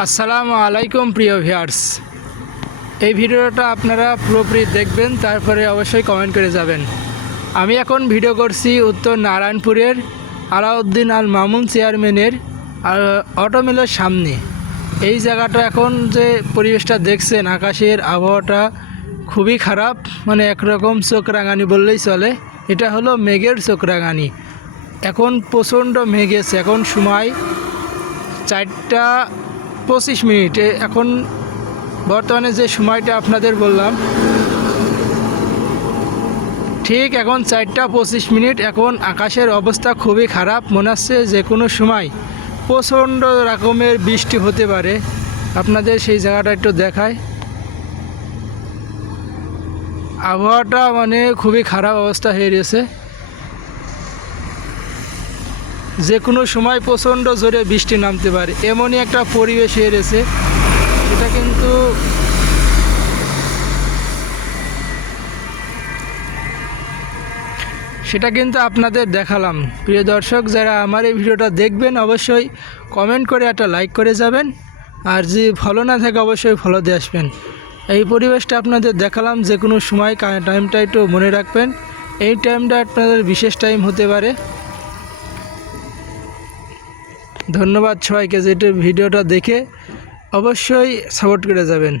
আসসালামু আলাইকুম প্রিয় ভিউয়ার্স, এই ভিডিওটা আপনারা পুরোপুরি দেখবেন, তারপরে অবশ্যই কমেন্ট করে যাবেন। আমি এখন ভিডিও করছি উত্তর নারায়ণপুরের আলাউদ্দিন আল মামুন চেয়ারম্যানের অটোমিলের সামনে। এই জায়গাটা এখন যে পরিবেশটা দেখছেন, আকাশের আবহাওয়াটা খুবই খারাপ, মানে একরকম চোখ রাঙানি বললেই চলে। এটা হলো মেঘের চোখ রাঙানি। এখন প্রচণ্ড মেঘ এসে, এখন সময় 4টা 25। এখন বর্তমানে যে সময়টা আপনাদের বললাম, ঠিক এখন 4টা 25। এখন আকাশের অবস্থা খুবই খারাপ, মনে হচ্ছে যে কোনো সময় প্রচণ্ড রকমের বৃষ্টি হতে পারে। আপনাদের সেই জায়গাটা একটু দেখায়। আবহাওয়াটা মানে খুবই খারাপ অবস্থা হয়ে গেছে, যে কোনো সময় প্রচণ্ড জোরে বৃষ্টি নামতে পারে, এমনই একটা পরিবেশ হয়ে গেছে। সেটা কিন্তু আপনাদের দেখালাম। প্রিয় দর্শক, যারা আমার এই ভিডিওটা দেখবেন অবশ্যই কমেন্ট করে একটা লাইক করে যাবেন, আর যদি ফলো না থাকে অবশ্যই ফলো দিয়ে আসবেন। এই পরিবেশটা আপনাদের দেখালাম, যে কোনো সময় টাইমটা একটু মনে রাখবেন। এই টাইমটা আপনাদের বিশেষ টাইম হতে পারে। ধন্যবাদ সবাইকে, যেটা ভিডিওটা দেখে অবশ্যই সাপোর্ট করে যাবেন।